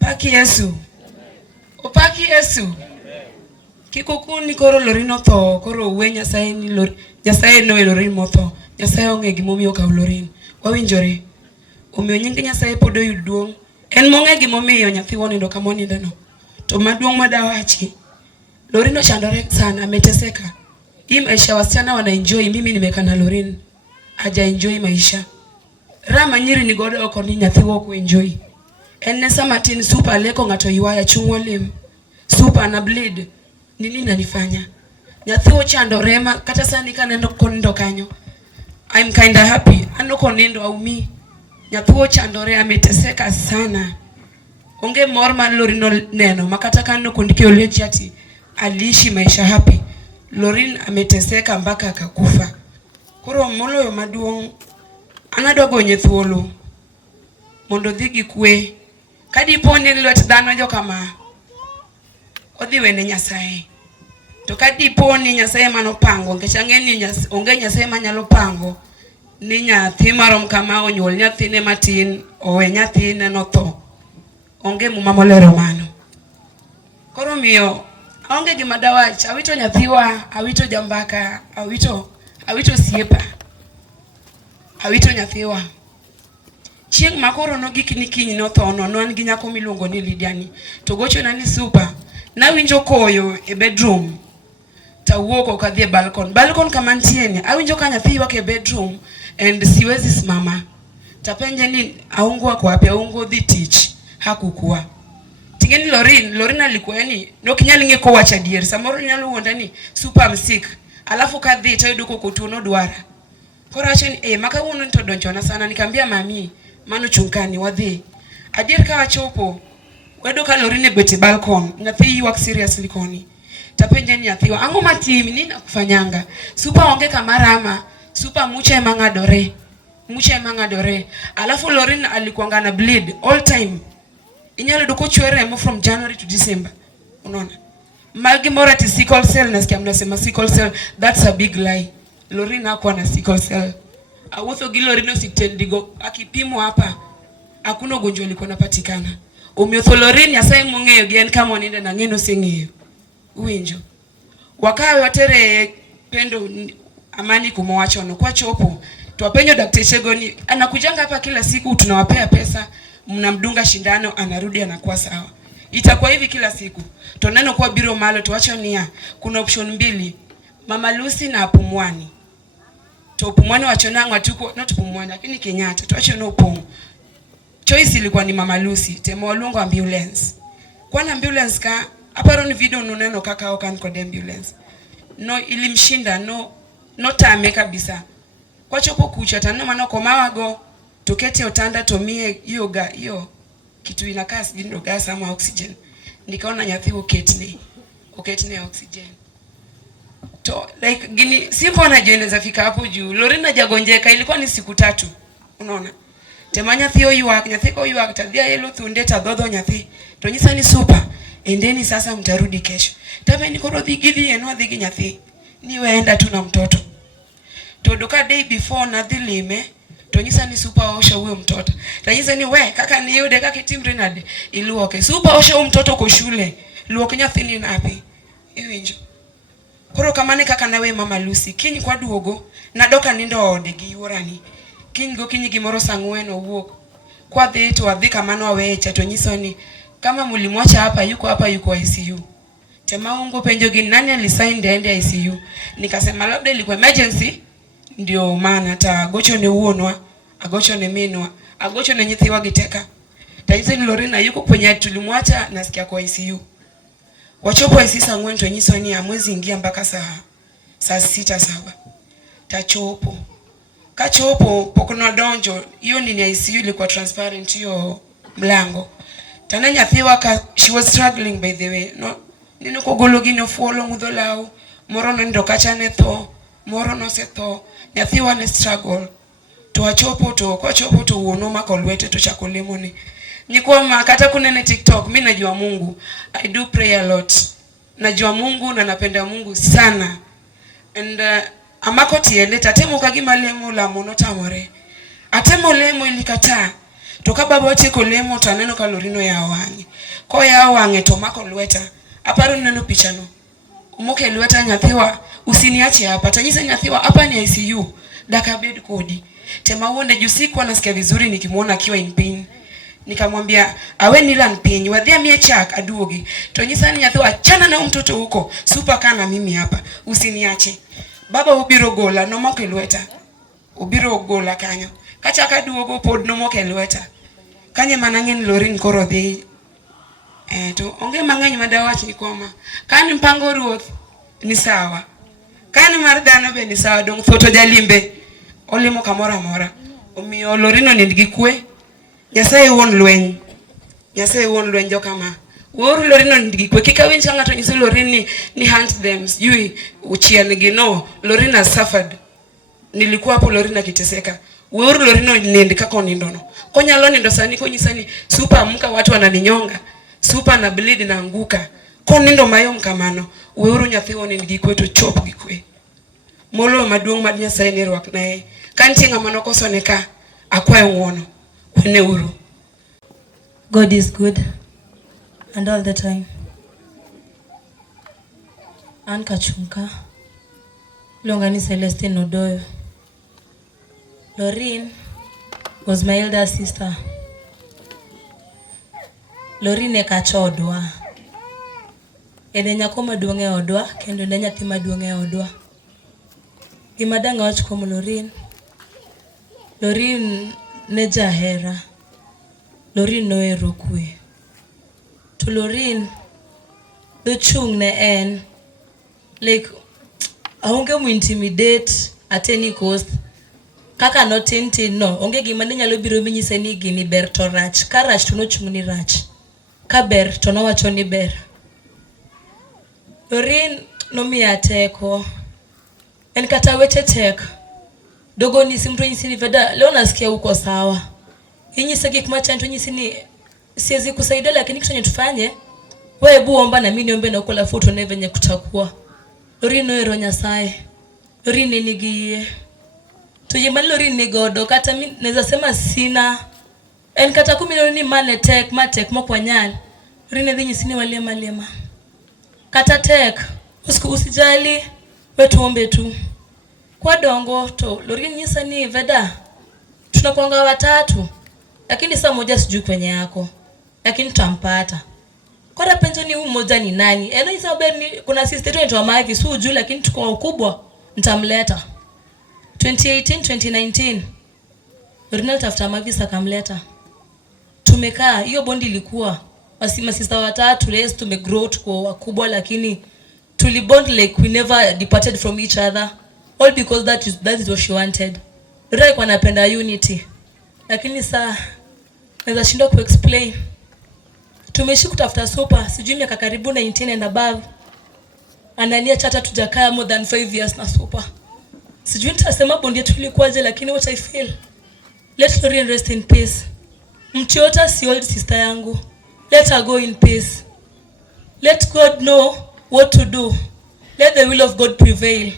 Paki Yesu. Opaki Yesu. Kiko ni koro lorino tho, koro uwe Nyasaye ni lori, Nyasaye no lorin motho. Nyasaye onge gimomiyo ka lorin. Wawinjore. Omiyo nying Nyasaye pod oyud duong'. En monge gimomiyo nyathi wonindo kama onindeno. To maduong' madawachi. Lorino chandore sana, ameteseka. Hii maisha wasichana wana enjoy, mimi nimeka na Lorin haja enjoy maisha. Rama nyiri ni godo oko ni nyathi woko enjoy. Enesa Martin super leko ngato yuaya chungwa lim. Super na bleed. Nini nanifanya? Nyathi wo chando rema kata sani kanendo konindo kanyo. I'm kinda happy. Ano konindo au mi. Nyathi wo chando re ameteseka sana. Onge morma Lorino neno. Makata kano kondike oleji ati aliishi maisha happy. Lorin ameteseka mpaka akakufa. Koro moloyo maduong' anadwa gonye thuolo mondo dhigi kwe. Kadi poni lwet dhano jo kama odhi wene Nyasaye. To kadi poni Nyasaye mano pango nikech ang'eni onge Nyasaye manyalo pango ni nyathi marom kama onyuol nyathine matin owe nyathine notho. Onge muma molero mano. Koro miyo aonge gima dawach, awito nyathiwa, awito jambaka, awito siepa. Awito nyathiwa. Chieng' makoro nogik ni kiny notho no an gi nyako miluongo ni Lidiani. To gocho na ni super. Nawinjo koyo e bedroom. Tawuoko kadhi e balcon. Balcon kama ntieni. Awinjo ka nyathi ywak e bedroom and siwezi simama. Tapenje ni aungo ako wapi, aungo dhi tich, hakukua. Tingeni Lorin alikuwa yani nokinyali nge ko wacha dier. Samoro nyalo wonda ni super I'm sick. Alafu kadhi tayudo ko tuno dwara. Kora acheni maka wono nto donjona sana nikamwambia mami mano chunkani wadhi. Adier ka wachopo wedo ka Lorin e beti balcon nyathi ywak seriously koni. Tapenje ni nyathiwa ango matimi nini nakufanyanga. Super onge kamarama, super mucha emangadore. Mucha emangadore. Alafu Lorin alikuwa na bleed all time. Inyalo doko chwere mo from January to December. Unaona? Magi mora ti sickle cell nasikia mnasema sickle cell, that's a big lie. Lorin hakuwa na sickle cell. Awotho gi Lorin ositendigo akipimo hapa hakuna ugonjwa liko napatikana. Omiotho Lorin Nyasaye mong'eyo gen kama oninde na ng'eno seng'eyo. Uwinjo. Wakawe watere pendo amani kumowacho no kwa chopo. Tuwapenyo daktari Chegoni anakujanga hapa kila siku tunawapea pesa. Mnamdunga shindano anarudi anakuwa sawa. Itakuwa hivi kila siku. Toneno kwa biro malo tuacho nia. Kuna option mbili. Mama Lucy na Pumwani. To Pumwani wachonanga watuko not Pumwani lakini Kenyatta tuacho no Pumu. Choice ilikuwa ni Mama Lucy. Temo walungo ambulance. Kwa na ambulance ka aparo ni video nuneno kaka okan kwa ambulance. No ilimshinda no tame kabisa. Kwa chopo kucha tanana manoko mawago tuketi otanda tomie hiyo kitu inakaa sijui gas ama oxygen. Nikaona nyathi oketne oxygen. To like gini sipo na jeneza fika hapo juu. Lorin hajagonjeka ilikuwa ni siku 3. Unaona? Temanya thio yuak nyathi ko yuak tadhia yelo thunde tadhodho nyathi. To nyisa ni super. Endeni sasa mtarudi kesho. Tabe ni koro dhigidhi eno dhigi nyathi. Ni weenda tu na mtoto. To doka day before na dhilime tonyisa ni super osha huyo mtoto. Tanyisa ni we kaka ni yude kaka team Renard iluoke. Super osha huyo mtoto kwa shule. Luoke nyathi ni napi. Iwinjo. Koro kamane kaka nawe Mama Lucy kiny kwa duogo na doka nindo ode gi yorani. Kiny go kinyi gimoro sang'wen owuok. Kwa dhi to adhi kamano awecha to nyiso ni kama mulimwacha hapa yuko ICU. Tema ungo penjo gi nani alisign ende ICU. Nikasema labda ilikuwa emergency. Ndio maana ta gocho ne uonwa, agocho ne minwa, agocho ne nyithiwa giteka. Taize ni Lorina yuko kwenye tulimwacha nasikia kwa ICU. Wachopo ICU sang'wen to nyiso ni amwezi ingia mpaka saa 6-7. Tachopo. Kachopo pokono donjo, hiyo ni ICU ilikuwa transparent hiyo mlango. Tana nyathiwa she was struggling by the way. No nino kogologi no fuolo ngudholau, moro no ndo kachane tho. Moro no setho nyathiwa ne struggle to achopo to kwa chopo to uonoma kolwete to chakolemo ni nikuwa makata kunene TikTok. Mimi najua Mungu, I do pray a lot, najua Mungu na napenda Mungu sana and amakoti eleta temo kagima lemo la monotamore atemo lemo ilikataa To ka baba otieko lemo to aneno ka lorino ya wang'e. Ko ya wang'e to mako lweta. Aparo neno pichano. Umoke lweta nyathiwa usiniache hapa. Tanyisa nyathiwa hapa ni ICU. Daka bed kodi. Tema uone jusiku anasikia vizuri nikimuona akiwa in pain. Nikamwambia awe nilan piny wadhia mie chak aduogi. To nyisa nyathiwa achana na mtoto huko. Super kana mimi hapa. Usiniache. Baba ubiro gola nomoke lweta. Ubiro gola kanyo. Kachaka duogo pod nomoke lweta. Kanye manang'en lorin koro dhi. To onge mang'eny madawach ni koma. Kani mpango ruoth ni sawa. Kani mar dhano be ni sawa dong foto jalimbe. Olimo kamora mora. Omiyo lorino nindgi kwe. Nyasaye won lweny. Nyasaye won lweny joka ma. Woru lorino nindgi kwe. Kika winch ka ng'ato nyiso lorin ni hunt them. Sijui uchiel gi no. Lorin has suffered. Nilikuwa hapo lorin akiteseka. Woru lorino nindi kako nindono. Konyalo nindo sani konyisani super amka watu wananinyonga. Super na bleed na anguka. Konindo mayom kamano. Woru nyathiwa nindgi kwe to chop gi kwe. Molo maduong' mad Nyasaye ni rwak nae. Kanti ng'amano koso ne ka akwayo ng'wono. Kwene uru. God is good and all the time. An kachunka. Longani Celestine Odoyo. Lorin was my elder sister. Lorin e kachodwa. Ene nyako maduong' e odwa kendo ne nyathi maduong' e odwa. Gima dang' wach kuom Lorin. Lorin ne jahera. Lorin nohero kwe. To Lorin do chung ne en like aonge mu intimidate at any cost. Kaka no tintin no onge gima ne nyalo biro minyise ni gini ber to rach. Ka rach to no chung ni rach. Ka ber to no wacho ni ber. Lorin no miya teko. En kata weche tek. Dogo ni simto nyisi ni veda leo nasikia uko sawa. Inyise gik machanto nyisi ni siwezi kusaidia lakini kitu tufanye wewe hebu omba na mimi niombe na kula foto na venye kutakuwa. Lorin no ero Nyasaye. Lorin ni giye. Tujimali Lorin ni godo kata mimi naweza sema sina. En kata 10 milioni mane tek matek mokwanyal. Lorin dhi nyisi ni walema. Kata tek usijali wetu ombe tu. Kwa dongo to Lorin nyisa ni veda tunakuanga watatu lakini saa moja sijui kwenye yako lakini tutampata. Kwa penzo ni mmoja ni nani? Eno Isabel ni kuna sister yetu anaitwa Mavi si ujui lakini tuko ukubwa nitamleta. 2018 2019 Lorin tafuta Mavi sakamleta. Tumekaa hiyo bondi ilikuwa masista watatu leo tumegrow tuko wakubwa lakini tulibond like we never departed from each other. All because that is what she wanted. Lorin kwa napenda unity. Lakini saa naweza shindwa kuexplain. Tumeishi kutafuta super sijui miaka karibu 19 and above. Anania chata tujakaa more than 5 years na super. Sijui nitasema bondi yetu ilikuwaje lakini what I feel. Let Lorin rest in peace. Mchiota si old sister yangu. Let her go in peace. Let God know what to do. Let the will of God prevail.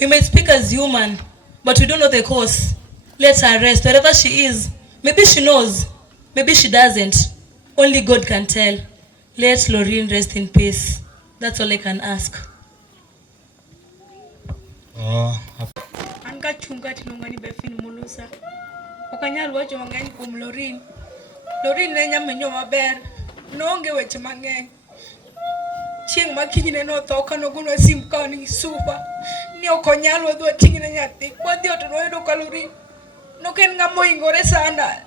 We may speak as human, but we don't know the cause. Let her rest wherever she is. Maybe she knows. Maybe she doesn't. Only God can tell. Let Lorin rest in peace. That's all I can ask. Anka chunga tinongani befin mulusa. Okanyal wacho mang'eny kuom Lorin. Lorin ne nyamenyo maber. Nonge weche mang'eny. Chieng' makinyi ne notho kanogono sim ka ni super. Ni okonyal wadwa ting'ne nyathi. Wadhi ot noyudo ka Lorin. Noken ng'amo ingore sana.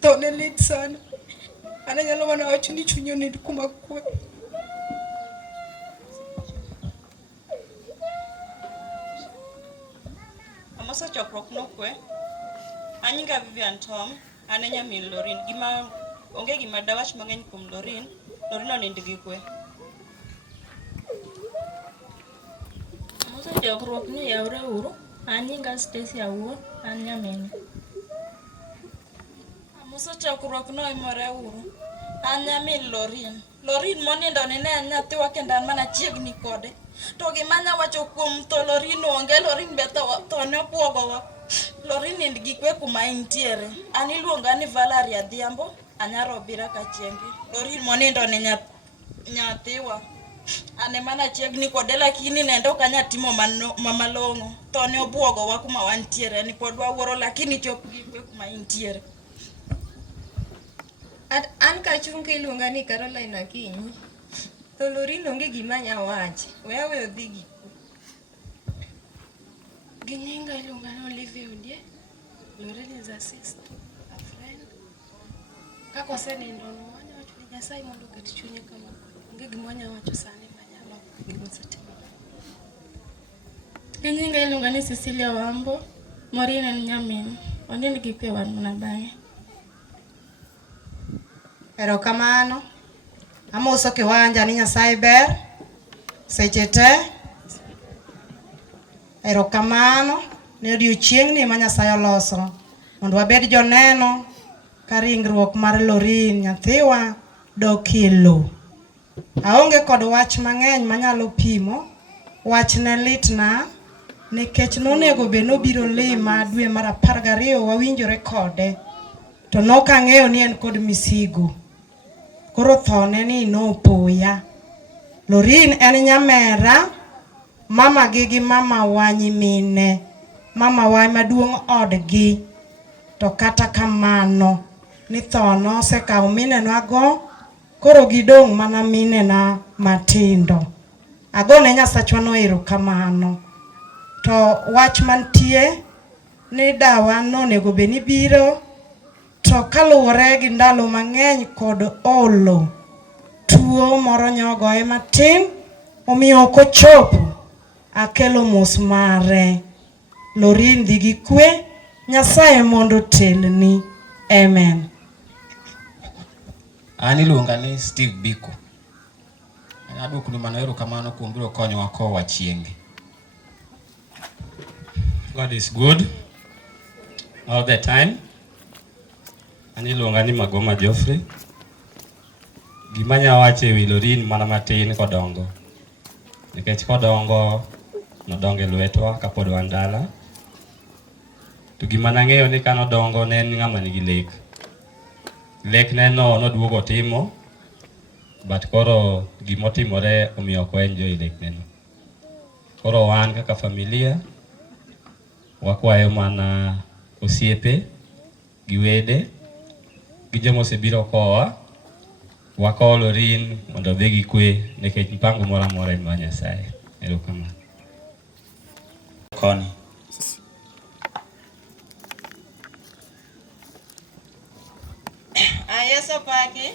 To ne lit sana. Ana nyalo mana wacho ni chunyo ni kuma kwe. Amosa chokruok nokwe. Anyinga Vivian Tom, anenya min Lorin. Gima onge gima dawach mang'eny kuom Lorin. Lorin onindgi kwe. Amosa chokruok ni yaure uru. Anyinga Stacy Awuo, anyamin. Amosa chokruok no imore uru. Anyamin Lorin. Lorin monindo ni ne nyathiwa kendo mana chiegni kode. To gima nya wacho kuom to Lorin onge Lorin be to ne obuogowa. Lorin nind gi kwe kuma intiere. An iluonga ni Valeria Dhiambo, anyaro obira ka chiengi. Lorin monindo ni nyathiwa. Ane mana chiegni kode lakini nendo kanya timo mamalongo. To ne obuogo wa kuma wantiere ni pod wawuoro lakini chop gi kwe kuma intiere. An ka chungi iluonga ni Caroline Akinyi. To Lorin onge gima nya wache. Wewe odhi gi. Ginyinga iluonga ni Olivia Odie. Lorin is a sister, a friend. Kako senindo mwanya wacho ni Nyasaye mondo oket chunye kama. Onge gima nya wacho sani manyalo gimo setimo. Ginyinga iluonga ni Cecilia Wambo. Morin en nyamin. Ondind gi kwe wan mana bang'e. Erokamano. Amoso kiwanja ni Nyasaye ber seche te. Erokamano ne odiochiengni ma Nyasaye oloso mondo wabed joneno ka ringruok mar Lorin nyathiwa dokilo. Aonge kod wach mang'eny manyalo pimo. Wach ne litna nikech nonego be nobiro lima dwe mar 12 wawinjore kode to nokang'eyo ni en kod misigo. Koro thone ni nopoya. Lorin en nyamera, mama gi mama wa nyimine, mama wa maduong' odgi. To kata kamano ni thono osekawo minenwa go, koro gidong' mana minena matindo. Agone Nyasachwa no erokamano. To wach mantie ni dawa nonego be ni biro. To kaluwore gi ndalo mang'eny kod olo, tuo moro nyogoe matin, omiyo ok ochopo. Akelo mos mare. Lorin dhi gi kwe, Nyasaye mondo telni. Amen. An iluonga ni Steve Biko. Adwoko ni mana erokamano kuom biro konyowa kowa chienge. God is good all the time. Aniluonga ni Magoma Geoffrey. Gima nya wacho ewi Lorin mana matin kodongo. Nikech kodongo nodongo e lwetwa kapod wan dala. To gima nang'eyo ni kanodongo ne en ng'ama nigi lek. Lek neno noduogo timo, but koro gimotimore omiyo ok enjoy lek neno. Koro wan kaka familia wakwayo mana osiepe gi wede gi joma osebiro kowa wakowo Lorin mondo odhi gi kwe nikech mpango moro amora en mar Nyasaye. Erokamano. Koni. Ayeso paki.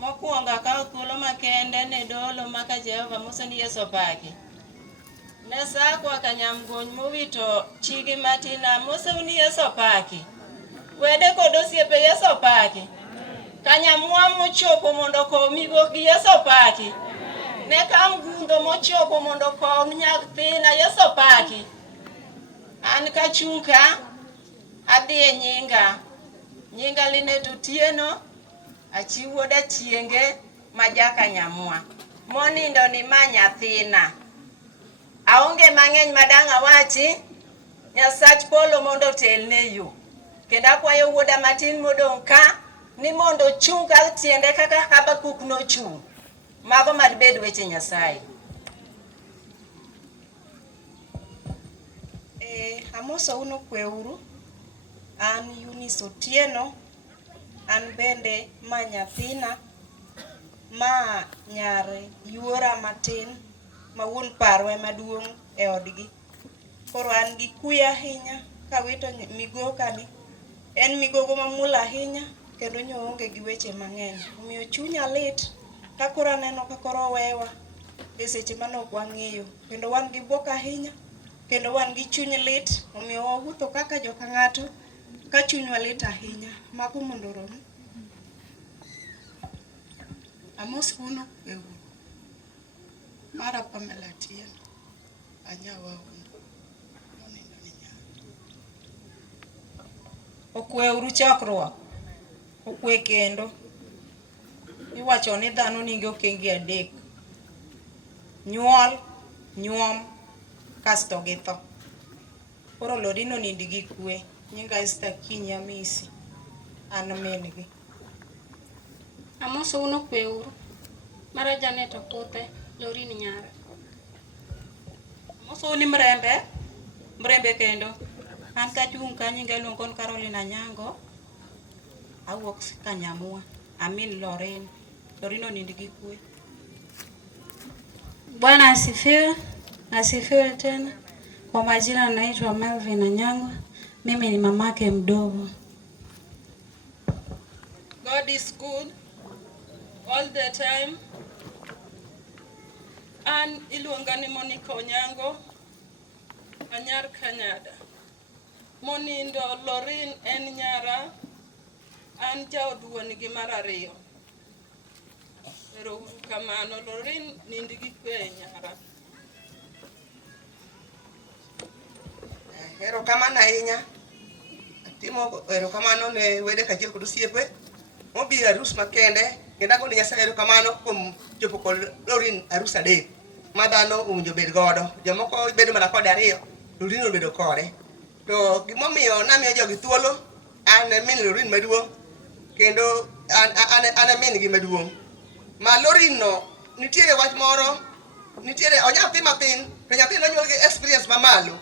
Mokwongo akawo thuolo makende ne dolo maka Jehova Musa ni Yeso paki. Ne sakwa ka Nyamgony mowito chigi matina Musa ni Yeso paki. Wede kod osiepe Yeso paki. Kanyamwa mochopo mondo komigo gi Yeso paki. Ne kamgundo mochopo mondo kom nyathina Yeso paki. An kachunka adhi e nyinga line tutieno achiwuoda chienge majaka nyamwa monindo ni ma nyathina. Aonge mang'eny madang' awachi, Nyasach polo mondo telne yo. Kendo akwayo wuoda matin modong' ka ni mondo chung' ka tiende kaka Habakuk nochung'. Mago madbed weche Nyasaye. Amoso uno kweuru. An Eunice Otieno. An bende ma nyathina ma nyare yuora matin ma wuon parwe maduong' e odgi. Koro an gi kuya ahinya kawito migokani. En migogo mamula ahinya kendo nyoonge gi weche mang'eny. Omiyo chunya lit ka koro aneno ka koro wewa e seche manok wang'eyo. Kendo wan gi buok ahinya kendo wan gi chuny lit. Omiyo wawuotho kaka joka ng'ato ka chunywa lit ahinya. Mago mondo rom. Amos kuno ewu. Mara Pamela Tien. Anyawa undo. Nonindo ni nyara. Okwe uru chokruok. Okwe kendo. Iwacho ni dhano nigi okenge adek. Nyuol, nyuom, kasto gi tho. Koro Lorino nindi gi kwe. Nyinga Esther Kinyamisi. An mingi. Amoso uno kweur. Mara Janet Okote, Lorin nyare. Amoso ni mrembe kendo. An kachung' ka nyinga iluongo ni Carolina Nyango. Awuok Kanyamua. Amin Lorin. Lorino nindi gi kwe. Bwana asifiwe. Asifiwe tena. Kwa majina naitwa Melvin Anyango. Mimi ni mamake mdogo. God is good all the time. An iluonga ni Monica Onyango, anyar Kanyada. Monindo Lorin en nyara, an jaod wuongi mar ariyo. Ero kamano, Lorin nindi gi kwe nyara. Ero kamano ahinya. Atimo ero kamano ne wede kachiel kod osiepe mobiro arus makende, kendo agone Nyasaye ero kamano kuom chopo kod Lorin arus adek ma dhano owinjo bed godo. Jomoko bedo mana kode ariyo, Lorin obedo kode. To gimomiyo namiyo jogi thuolo, an min Lorin maduong', kendo an min gi maduong'. Ma Lorin no nitiere wach moro, nitiere onyathi matin, to nyathi nonyuol gi experience mamalo.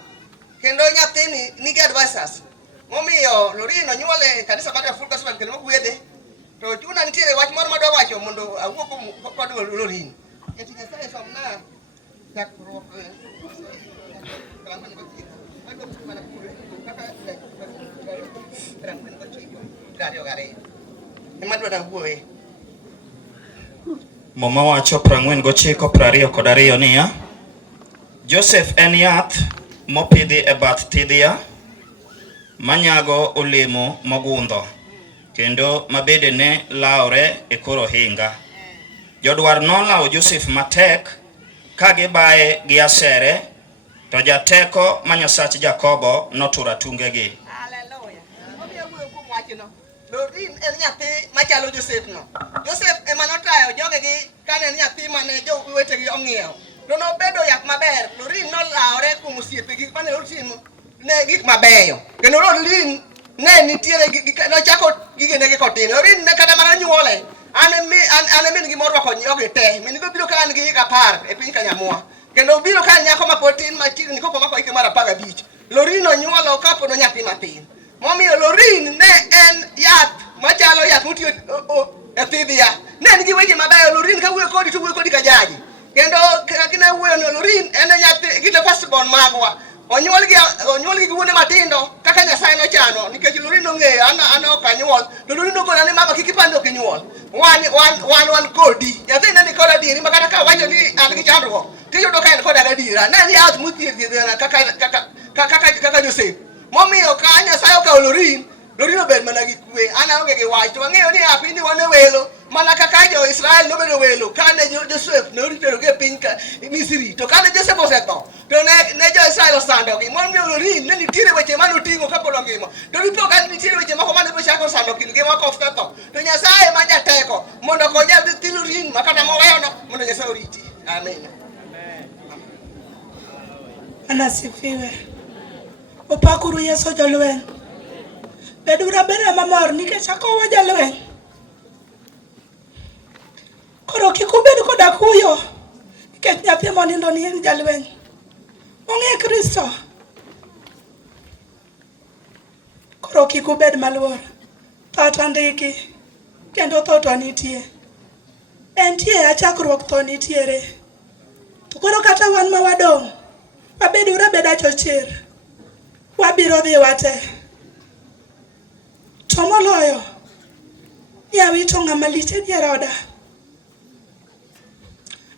Kendo nyathini nigi advisors. Momiyo Lorin onyuole kanisa mar Full Gospel kendo mogwedhe. To chuna nitiere wach moro madwa wacho mondo awuo kod Lorin. Eti Nyasaye somna chakruok Mama wacho 49:22 niya, Joseph en yath mopidhi e bath thidhia manyago olemo mogundho kendo mabede ne laore e kor ohinga. Jodwar nolawo Joseph matek ka gibaye gi asere, to jateko ma Nyasach Jakobo notura tungegi. Hallelujah. Omiyo wuoyo kuom wachno. Lorin en nyathi machalo Joseph no. Joseph ema notayo jogegi kane en nyathi mane jowetegi ong'iewo. To nobedo yak maber. Lorin nolaore kuom osiepegi mane otimo ne gik mabeyo. Kendo Lorin ne nitiere nochako gigenegi kotin. Lorin ne kata mana nyuole. An min gi morwako nyoge te. Min go biro kan gi higa 10 e piny Kanyamua. Kendo biro kan nyako mapotin machiegni koko mako ike mar 15. Lorin onyuolo kapo no nyathi matin. Momiyo Lorin ne en yath machalo yath mutiyo e thidhia. Ne en gi weche mabeyo. Lorin ka wuoyo kodi to wuoyo kodi ka jaji. Kendo kina wuoyo no Lorin en nyathi gile first born magwa. Onyuol gi wuone matindo kaka Nyasaye nochano nikech Lorin ong'eyo an ok anyuol. To Lorin nokona ni mama kik ipande ok inyuol. Wan kodi. Nyathi ne ni kod adieri ma kata ka wacho ni an gi chandruok tiyudo ka en kod adiera. Ne ni yath muthiedhiana kaka Joseph. Momiyo ka Nyasaye okawo Lorin obed mana gi kwe. An aonge gi wach. To wang'eyo ni apini wan e welo mana kaka jo Israel nobedo welo kane Joseph ne oriterogi e piny Misri. To kane Joseph osetho to ne jo Israel osandogi. Momiyo Lorin ne nitiere weche mane oting'o kapod ongima. To dipo ka nitiere weche moko mane bochako sando ngima kosetho. To Nyasaye ma jateko mondo okony nyathi Lorin makata moweyono mondo Nyasaye oriti. Amen. Anasifiwe. Opakuru Yesu jolweny. Bedura bere mamor nikech akowo jalweny. Koro kik ubed koda kuyo nikech nyathi monindo ni en jalweny. Ong'e Kristo. Koro kik ubed maluor. Tho ndiki kendo tho to nitie. Entie achakruok to nitiere. To koro kata wan ma wadong' wabedura beda chocher. Wabiro dhi wate. To moloyo nyawito ng'ama lich e dier oda.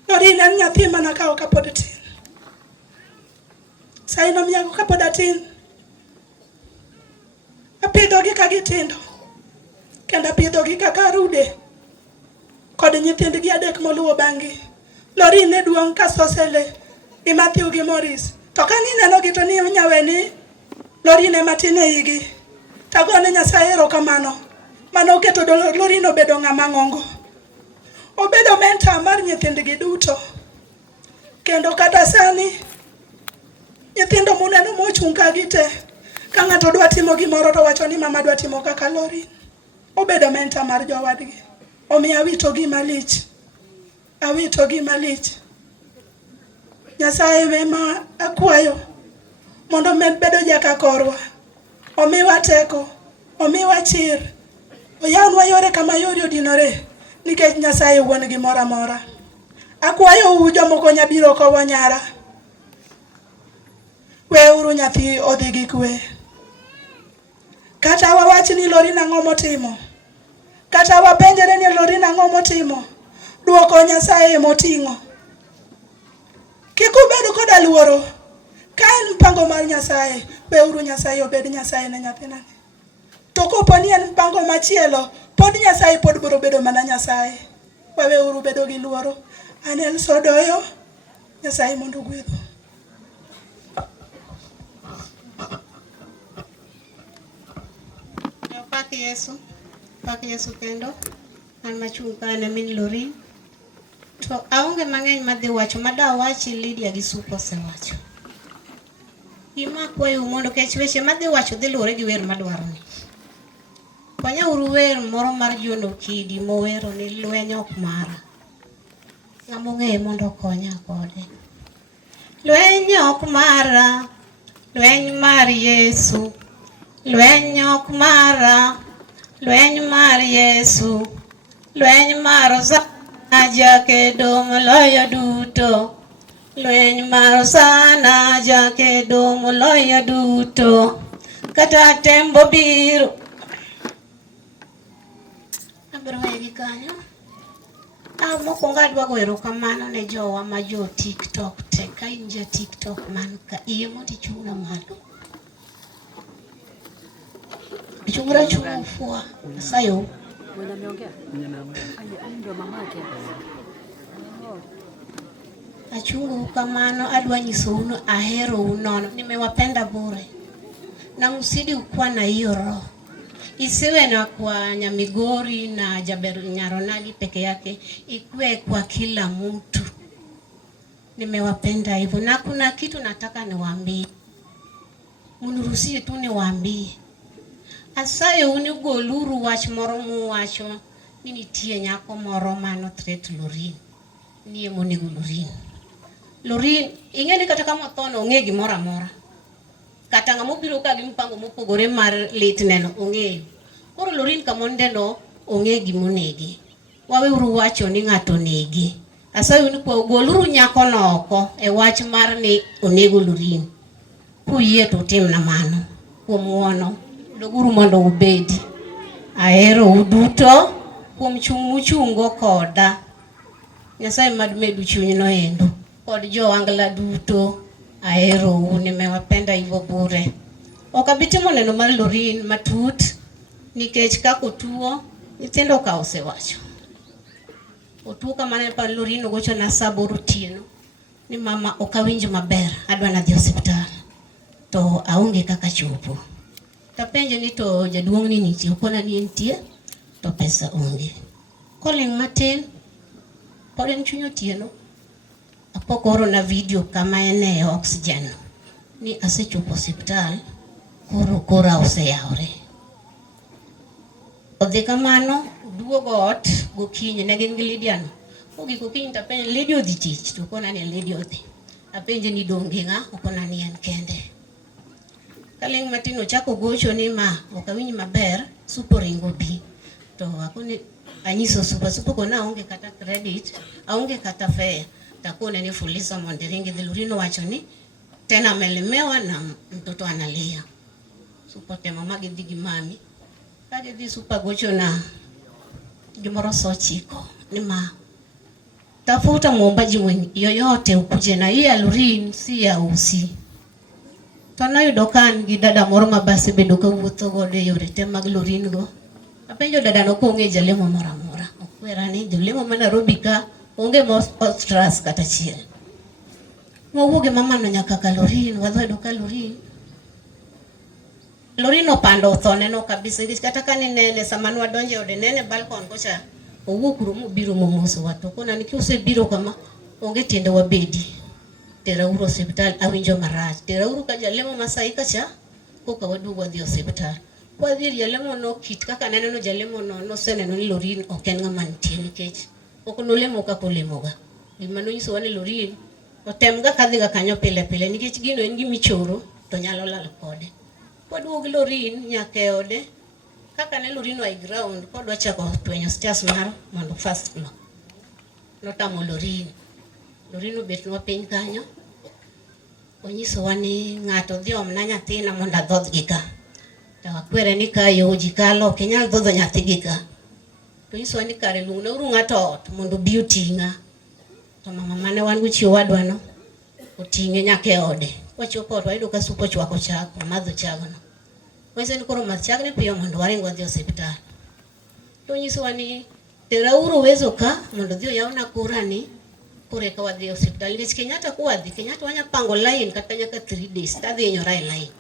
Lorin en nyathi mana kawo kapod tin. Sai nomiyago kapod atin. Apidhogi ka gitindo. Kendo apidhogi kaka rude. Kod nyithindgi adek moluwo bang'gi. Lorin ne duong' ka Sosele gi Matthew gi Morris. To ka ninenogi to ni unyaweni Lorin ema tin e igi. Tagone Nyasaye erokamano. Mano oketo Lorin obedo ng'ama ng'ongo. Obedo mentor mar nyithindgi duto. Kendo kata sani Nyithindo muneno mochung' ka gite. Ka ng'ato dwa timo gimoro to wacho ni mama dwa timo kaka Lorin. Obedo menta mar jowadgi. Omiyo awito gima lich. Awito gima lich. Nyasaye ema akwayo mondo med bedo jaka korwa. Omiwa teko, omiwa chir. Oyawnwa yore kama yore odinore nikech Nyasaye wuon gimoro amora. Akwayo u jomoko nyabiro kowo nyara. Weuru nyathi odhi gi kwe. Kata wawach ni Lorin ang'o motimo. Kata wapenjere ni Lorin ang'o motimo. Duoko Nyasaye moting'o. Kik ubed koda luoro. Ka en mpango mar Nyasaye, weuru Nyasaye obed Nyasaye ne nyathina. To kopo ni en mpango machielo, pod Nyasaye pod biro bedo mana Nyasaye. Waweuru bedo gi luoro. Anel sodoyo, Nyasaye mondo gwedhu. Pak Yesu kendo. An machung' ka ne min Lorin. To aonge mang'eny madhi wacho, mada wachi Lydia gi Supo osewacho. Gima akwayo mondo kech weche madhi wacho dhi luwore gi wer madwaro ni. Konyauru wer moro mar Juno Kidi mowero ni lweny ok mara. Ng'ama ong'eye mondo konya kode. Lweny ok mara, lweny mar Yesu. Lweny ok mara, lweny mar Yesu. Lweny mar sana jakedo moloyo duto. Lweny mar sana jakedo moloyo duto. Kata tembo biro. Abiro wegi kanyo. Mokwongo adwa goyo erokamano ne jowa ma jo TikTok te. Ka in ja TikTok man ka iye mondo ichung'na malo. Ichung'ra chung' ufua. Sayo. Achungu kamano, adwa nyiso unu ahero unono. Nimewapenda bure. Na msidi ukuwa na hiyo roho. Isiwe na kwa Nyamigori na Nyar Onagi peke yake, ikuwe kwa kila mtu. Nimewapenda hivyo. Na kuna kitu nataka niwaambie. Uniruhusie tu niwaambie. Asayo unigoluru wach moro muwacho ni nitie nyako moro mano threat Lorin. Niye monigo Lorin. Lorin, ing'eni kata kama thono ong'e gimoro amora. Kata ng'ama biro ka gi mpango mopogore mar lit neno ong'eyo. Koro Lorin kamonde no ong'e gimonegi. Waweuru wacho ni ng'ato negi. Asayo ni kwa goluru nyako no oko e wach mar ni onego Lorin. Kuyie to timna mano. Kuom ng'uono doguru mondo ubedi. Ahero uduto kuom chung' muchungo koda. Nyasaye mad medu chuny no endo. Kod jo angla duto. Ahero nimewapenda hivyo bure. Okabitimo neno mar Lorin matut nikech kako tuo nyithindo ka osewacho. Otuo kamane pa Lorin ogocho na saboro tieno ni mama okawinjo maber, adwa na dhi hospital. To aonge kaka chopo. Tapenje ni to jaduong' ni nitie, okona ni entie to pesa onge. Calling matin pod en chunyo tieno. Apokoro na video kama ene oxygen ni asechopo hospital kora oseyawre. Odhi kamano duogo ot gokinyi ne gin gi Lydia no. Ogi gokinyi tapenje Lydia odhi tich, to kona ni Lydia odhi. Apenje ni donge ng'a, okona ni en kende. Kaling matino chako gocho ni ma okawinj maber, Supo ringo bi. To akoni anyiso Supo kona aonge kata credit, aonge kata fare. Takone ni Fuliza Mondiringi Lorin wacho ni tena amelemewa na mtoto analia. Supo te mama gidhi gi mami. Kaje dhi Supo gocho na gimoro so chiko ni ma tafuta muombaji yoyote ukuje na hii ya Lorin si ya usi. Tanayudo kan gi dada moro mabase bedo ka wuotho godo e yore te mag Lorin go. Apenjo dada no ko ng'e jalemo moro amora. Okwera ni jalemo ma Nairobi ka onge Ostras kata chiel. Mwuoge mama no nyaka ka Lorin, wadho ka Lorin. Lorin opando othone no kabisa. Kata ka ni nene sama nwa donje ode nene balkon kocha. Owuok ru mobiro momoso wato. Kona ni kiuse biro kama onge tiende wabedi. tera uru hospital awinjo marach. Tera uru ka jalemo Masai kacha koka waduogo wadhi hospital. Wadhi jalemo no kit kaka neneno jalemo no seneno ni Lorin ok en ng'ama nitie nikech ok nolemo kaka olemoga. Gima nonyisowa ni Lorin otemga kadhiga kanyo pile pile nikech gino en gimichoro to nyalo lal kode. Waduogo Lorin nyaka e ode kaka ne Lorin wa ground kodwa chako twenyo stairs mar mondo first floor. Notamo Lorin. Lorin obetnwa piny kanyo. Onyisowa ni ng'ato dhi omna nyathina mondo adhodh gi ka. To akwere ni ka yo ji kalo ok inyal dhodho nyathi gi ka. To onyisowa ni kare luongna uru ng'ato ot mondo bi oting'a. To mama mane wan go chiwo wadwano oting'e nyaka e ode. Wachopo ot wayudo ka supo chwako chak, omadho chagno. Wanyise ni koro madh chagni piyo mondo waring wadhi osiptal. To onyisowa ni tera uru Wezo ka mondo dhi oyawna kura ni kure ka wadhi osiptal. Nikech Kenyatta kuwadhi, Kenyatta wanya pango line kata nyaka 3 days. Tadhi inyora e line.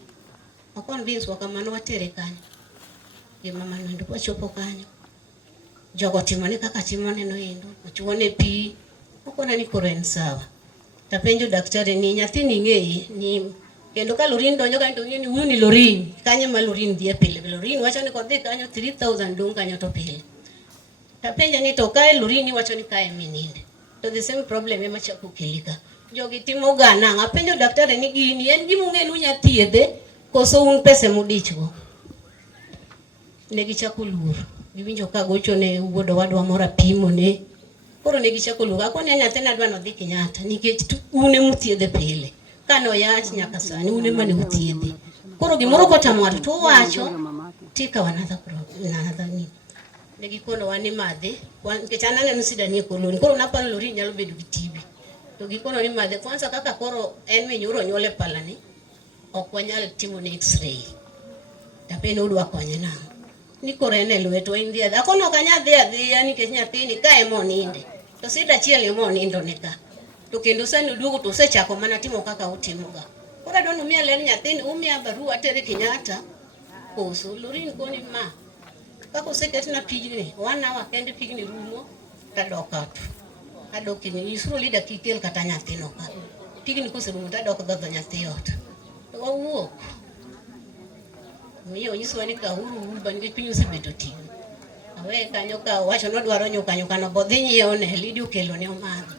Wakon bins wakamano watere kanyo. Gima manendo wachopo kanyo. Jogo timone kaka timone no endo. Ochuone pi. Okona ni koro en sawa. Tapenjo daktari ni nyathini ng'eyi ni kendo ka Lorin donjo kanyo to ni huyu ni Lorin. Kanyo ma Lorin dhie pile. Lorin wacho ni kodhi kanyo 3000 dong kanyo to pile. Tapenja ni to kae Lorin wacho ni kae mininde. To the same problem ema chako kelika. Jogi timo gana. Apenjo daktari ni gini en gima ung'enu nyathiedhe koso un pese mudichgo. Negi chako luor. Giwinjo ka gocho ne wuodo wadwa mora pimo ne. Koro negi chako luor. Akone nyathina dwa no dhi Kenyatta nikech une muthiedhe pile. Kano yach nyaka sani une mane uthiedhe. Koro gimoro kotamo to wacho tika wanadha ni. Negi kono wani madhe. Nikech anane nusida ni koloni. Koro napalo Lorin nyalo bedo gi TB. To gikono ni madhe kwanza kaka koro en minyuro nyole palani. Ok wanyal timo ni x-ray. Tapeni udwa konye nang'o. Ni koro en e lweto in dhia. Akono kanya dhia nikech nyathini ka emo ninde. To sida chiel emo nindo nika. To kendo sani uduogo to usechako mana timo kaka utimoga. Koro adwani umiya ler nyathini umiya barua tere Kenyatta. Koso Lorin koni ma. Kako useketna pigni 1 hour kende pigni rumo tadok ot. Adok ni isuro lida kikel kata nyathino ka. Pigni koserumo tadok dhodho nyathi ot. To wawuok. Miyo onyisowa ni kahuru ban gi piny osebedo ting'. Awe kanyo ka wacho nodwaro nyuka no bodhi nyiewo ne Lidi okelo ne omadho.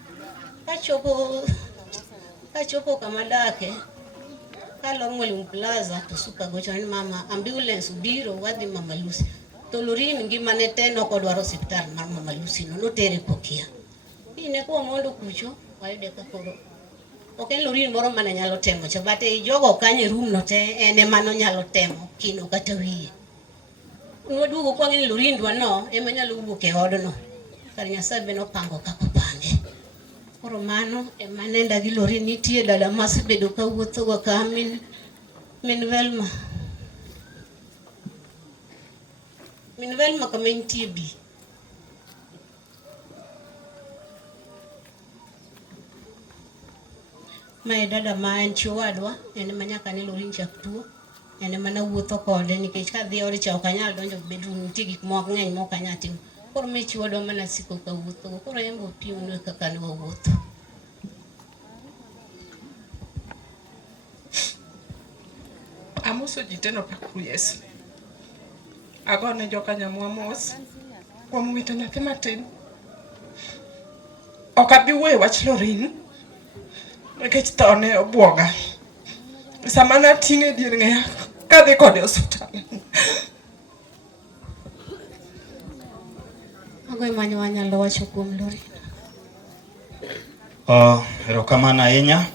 Kachopo kama dake kalor Mwalimu Plaza to suka gocho ni mama ambulance biro wadhi Mama Lucy. To Lorin ngimane te nokodwaro hospital mar Mama Lucy no notere Pokia. Ine ko mondo kucho wayude ka koro ok en Lorin moro mane nyalo temo cha bate jogo kanye room no te ene mano nyalo temo kino kata wiye. Noduogo kwa ng'eni Lorin dwa no ema nyalo wuok e odno. Kar Nyasaye be nopango kaka pange. Koro mano ema nenda gi Lorin nitie dada masebedo ka wuotho go ka min Velma. Min Velma kama nitie bi. Mae dada ma en chiwadwa ene manyaka ne Lorin chak tuo ene mana wuotho kode nikech ka dhi ode cha ok anyal donjo bedroom nitie gik moko ng'eny moko anyal timo. Koro me chiwadwa mana siko ka wuotho koro embo pimnwa kaka ne wuotho. Amoso ji teno pakru Yesu. Agone joka nyamwa mos kuom wito nyathi matin. Ok abi wuoyo wach Lorin nikech thone obwoga. Sama nating'e dier ng'eya kadhi kode osiptal. Mago ema wanyalo wacho kuom Lorin. Erokamano ahinya.